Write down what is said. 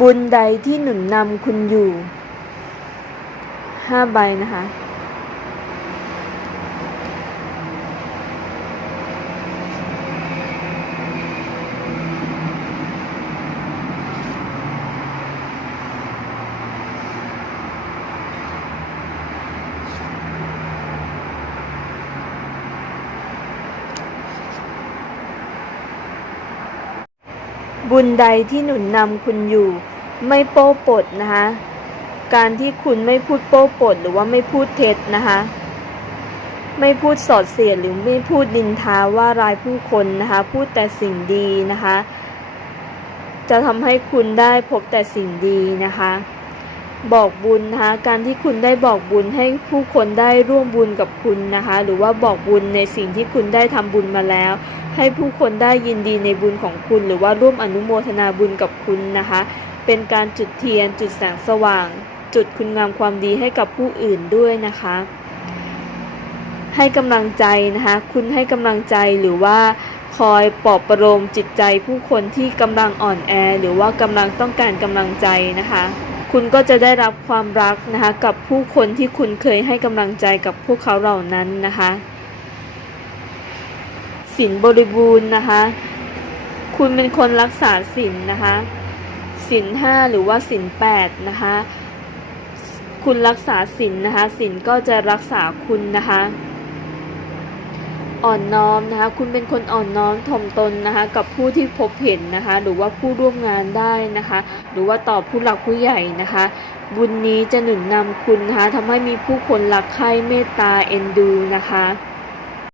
บุญใดที่หนุนนำคุณอยู่ห้าใบนะคะ บุญใดที่หนุนนำคุณอยู่ ไม่โป้ปดนะคะ การที่คุณไม่พูดโป้ปดหรือว่าไม่พูดเท็จนะคะ ไม่พูดสอดเสียดหรือไม่พูดดินทาว่าร้ายผู้คนนะคะ พูดแต่สิ่งดีนะคะ จะทำให้คุณได้พบแต่สิ่งดีนะคะบอกบุญนะคะการที่คุณได้บอกบุญให้ผู้คนได้ร่วมบุญกับคุณนะคะ หรือว่าบอกบุญในสิ่งที่คุณได้ทำบุญมาแล้ว ให้ผู้คนได้ยินดีในบุญของคุณ หรือว่าร่วมอนุโมทนาบุญกับคุณนะคะ เป็นการจุดเทียน จุดแสงสว่าง จุดคุณงามความดีให้กับผู้อื่นด้วยนะคะ ให้กำลังใจนะคะ คุณให้กำลังใจหรือว่าคอยปลอบประโลมจิตใจผู้คนที่กำลังอ่อนแอ หรือว่ากำลังต้องการกำลังใจนะคะ คุณก็จะได้รับความรักนะคะ กับผู้คนที่คุณเคยให้กำลังใจกับพวกเขาเหล่านั้นนะคะ ศีลบริบูรณ์นะคะ คุณเป็นคนรักษาศีลนะคะศีลห้าหรือว่าศีลแปดนะคะ คุณรักษาศีลนะคะศีลก็จะรักษาคุณนะคะ อ่อนน้อมนะคะ คุณเป็นคนอ่อนน้อมถ่อมตนนะคะ กับผู้ที่พบเห็นนะคะ หรือว่าผู้ร่วมงานได้นะคะ หรือว่าต่อผู้หลักผู้ใหญ่นะคะบุญนี้จะหนุนนำคุณนะคะทำให้มีผู้คนรักใคร่เมตตาเอ็นดูนะคะ